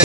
ต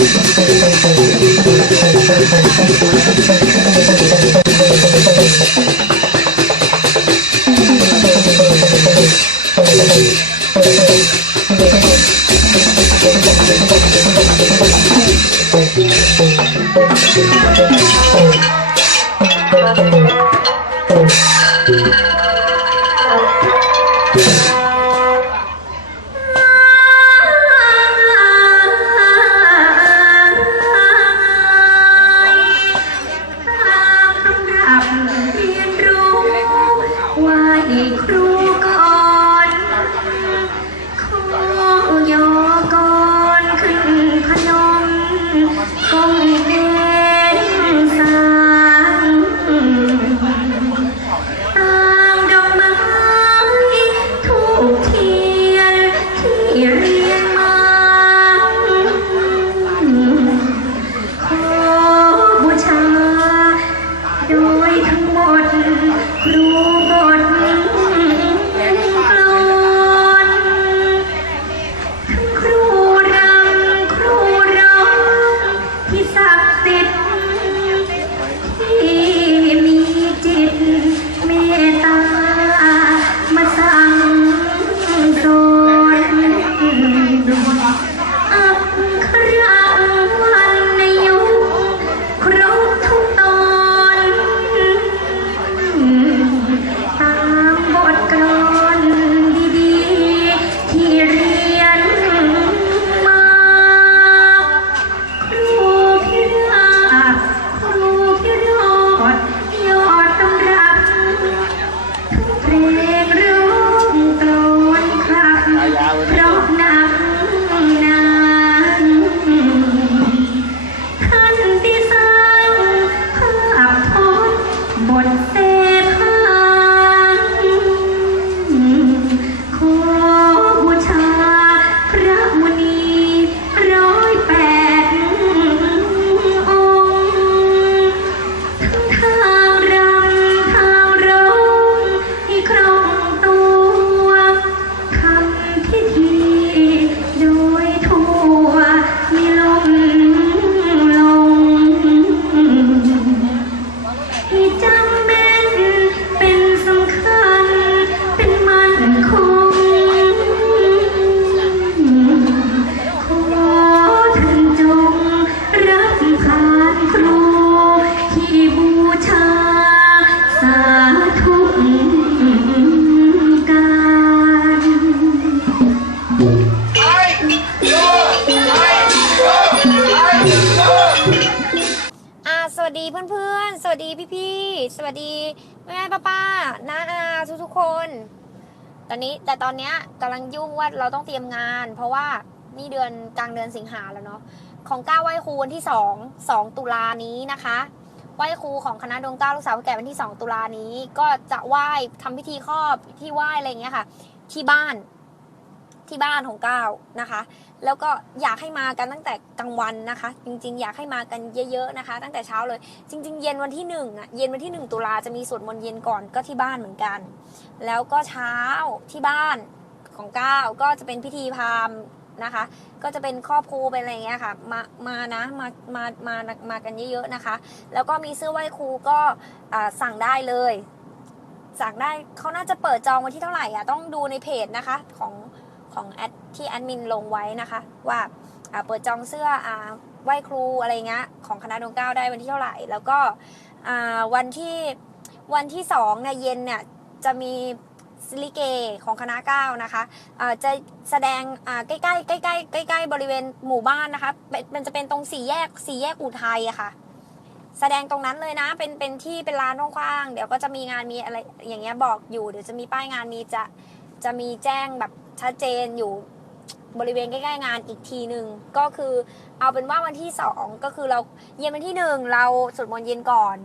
พี่ๆ สวัสดีแม่ๆป้าน้าอาทุกๆคน ตอนนี้แต่ตอนเนี้ยกำลังยุ่งว่าเราต้องเตรียมงาน เพราะว่านี่เดือนกลางเดือนสิงหาแล้วเนาะของก้าวไหว้ครูวันที่สองสองตุลานี้นะคะไหว้ครูของคณะดวงก้าลูกสาวพ่แก่วันที่สองตุลานี้ ก็จะไหว้ทำพิธีครอบที่ไหว้อะไรเงี้ยค่ะ ที่บ้าน ที่บ้านของก้าวนะคะ แล้วก็อยากให้มากันตั้งแต่กลางวันนะคะ จริงๆ อยากให้มากันเยอะๆนะคะ ตั้งแต่เช้าเลย จริง ๆ เย็นวันที่หนึ่งอะเย็นวันที่หนึ่งตุลาจะมีสวดมนต์เย็นก่อนก็ที่บ้านเหมือนกัน แล้วก็เช้าที่บ้านของก้าวก็จะเป็นพิธีพราหมณ์นะคะ ก็จะเป็นครอบครูเป็นอะไรอย่างเงี้ยค่ะ มามานะมามามามากันเยอะๆนะคะ แล้วก็มีเสื้อไหว้ครูก็สั่งได้เลยสั่งได้เขาน่าจะเปิดจองวันที่เท่าไหร่อะต้องดูในเพจนะคะของ ของแอดที่แอดมินลงไว้นะคะ ว่าเปิดจองเสื้อไหว้ครูอะไรเงี้ยของคณะดวงเก้าได้วันที่เท่าไหร่ แล้วก็วันที่วันที่สองเนี่ยเย็นเนี่ยจะมีซิลิเกของคณะเก้านะคะอ่าจะแสดงอ่าใกล้ๆใกล้ๆใกล้ๆบริเวณหมู่บ้านนะคะเป็นจะเป็นตรงสี่แยกสี่แยกอุทัยอะค่ะ แสดงตรงนั้นเลยนะ เป็นเป็นที่เป็นร้านกว้าง เดี๋ยวก็จะมีงานมีอะไรอย่างเงี้ยบอกอยู่ เดี๋ยวจะมีป้ายงานมีจะจะมีแจ้งแบบ ชัดเจนอยู่บริเวณใกล้ๆงานอีกทีหนึ่งก็คือเอาเป็นว่าวันที่สองก็คือเราเย็นวันที่หนึ่งเราสวดมนต์เย็นก่อน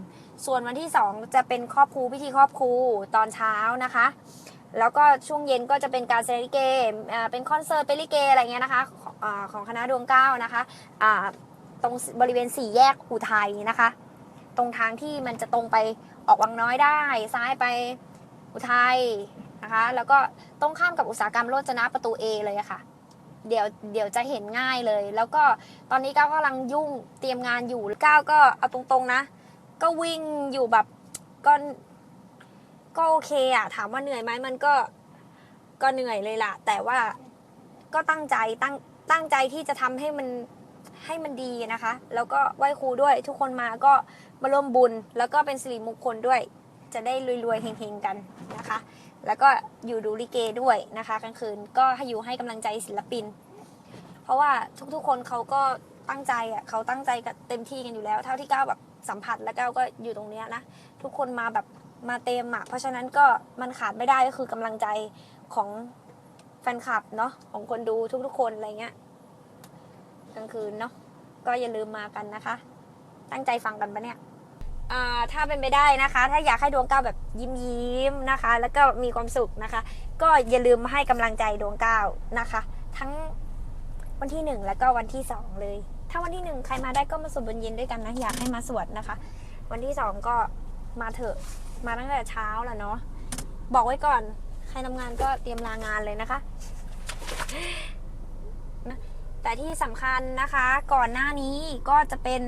ส่วนวันที่สองจะเป็นครอบครูพิธีครอบครูตอนเช้านะคะ แล้วก็ช่วงเย็นก็จะเป็นการแสดงลิเกเป็นคอนเสิร์ตเป็นลิเกอะไรเงี้ยนะคะของคณะดวงเก้านะคะตรงบริเวณสี่แยกอุทัยนะคะ ตรงทางที่มันจะตรงไปออกวังน้อยได้ ซ้ายไปอุทัย นะคะ แล้วก็ตรงข้ามกับอุตสาหกรรมโรจนะประตู A เลยค่ะ เดี๋ยวเดี๋ยวจะเห็นง่ายเลย แล้วก็ตอนนี้ก้าวกำลังยุ่งเตรียมงานอยู่ก้าวก็เอาตรงๆนะ ก็วิ่งอยู่แบบก็ก็โอเคอะถามว่าเหนื่อยไหมมันก็ก็เหนื่อยเลยล่ะ แต่ว่าก็ตั้งใจตั้งตั้งใจที่จะทำให้มันให้มันดีนะคะ แล้วก็ไหว้ครูด้วย ทุกคนมาก็มาร่วมบุญ แล้วก็เป็นสิริมงคลด้วย จะได้รวยๆเฮงๆกันนะคะ แล้วก็อยู่ดูลิเกด้วยนะคะกลางคืนก็ให้อยู่ให้กำลังใจศิลปิน เพราะว่าทุกๆคนเขาก็ตั้งใจอะเขาตั้งใจกับเต็มที่กันอยู่แล้ว เท่าที่ก้าวแบบสัมผัสและก้าวก็อยู่ตรงเนี้ยนะทุกคนมาแบบมาเต็มอะเพราะฉะนั้นก็มันขาดไม่ได้ก็คือกำลังใจของแฟนคลับเนาะของคนดูทุกๆคนอะไรเงี้ยกลางคืนเนาะก็อย่าลืมมากันนะคะ ตั้งใจฟังกันปะเนี่ย ถ้าเป็นไปได้นะคะ ถ้าอยากให้ดวงก้าวแบบยิ้มยิ้มๆนะคะ แล้วก็มีความสุขนะคะ ก็อย่าลืมมาให้กำลังใจดวงก้าวนะคะ ทั้งวันที่หนึ่งแล้วก็วันที่สองเลย ถ้าวันที่หนึ่งใครมาได้ก็มาสวดบนเย็นด้วยกันนะอยากให้มาสวดนะคะ วันที่สองก็มาเถอะมาตั้งแต่เช้าแหละเนาะบอกไว้ก่อน ใครทำงานก็เตรียมลางานเลยนะคะแต่ที่สำคัญนะคะ ก่อนหน้านี้ก็จะเป็น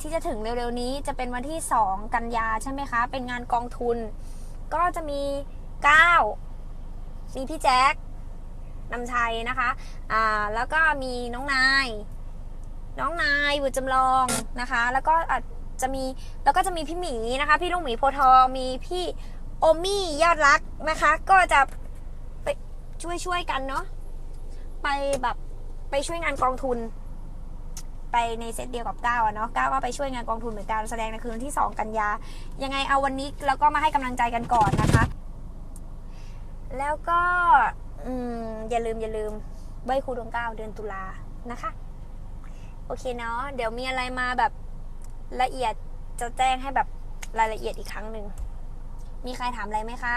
ที่จะถึงเร็วๆนี้จะเป็นวันที่ 2 กันยาใช่ไหมคะ เป็นงานกองทุน ก็จะมีก้าวมีพี่แจ๊คนำชัยนะคะอ่าแล้วก็มีน้องนาย น้องนายบุญจำลองนะคะ แล้วก็จะมีแล้วก็จะมีพี่หมีนะคะ พี่ลุงหมีโพธิ์ทองมีพี่โอมี่ยอดรักนะคะ ก็จะไปช่วยช่วยกันเนาะไปแบบไปช่วยงานกองทุน ไปในเซตเดียวกับก้าวอะเนาะก้าวก็ไปช่วยงานกองทุนเหมือนกันแสดงในคืนที่ 2 กันยา ยังไงเอาวันนี้แล้วก็มาให้กำลังใจกันก่อนนะคะ แล้วก็อือย่าลืมอย่าลืมไหว้ครูดวงเก้าเดือนตุลานะคะ โอเคเนาะเดี๋ยวมีอะไรมาแบบละเอียดจะแจ้งให้แบบรายละเอียดอีกครั้งหนึ่งมีใครถามอะไรไหมคะ